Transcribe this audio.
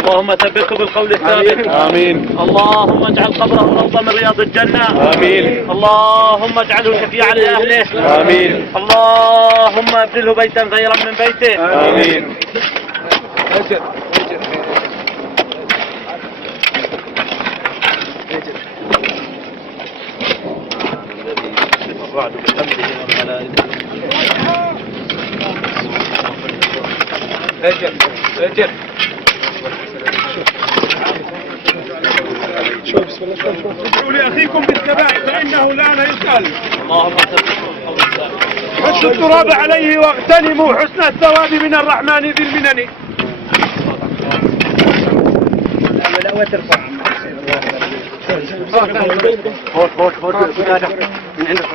اللهم ثبته بالقول الثابت. آمين. اللهم اجعل قبره روضة من رياض الجنة. آمين. اللهم اجعله شفيعا لأهله. آمين. اللهم ابدله بيتا خيرا من بيته. آمين. اجل ادعوا لأخيكم بالثبات فإنه الآن يسأل. اللهم حشوا التراب عليه واغتنموا حسن الثواب من الرحمن ذي المنن. لا وترفع فوت من عندك.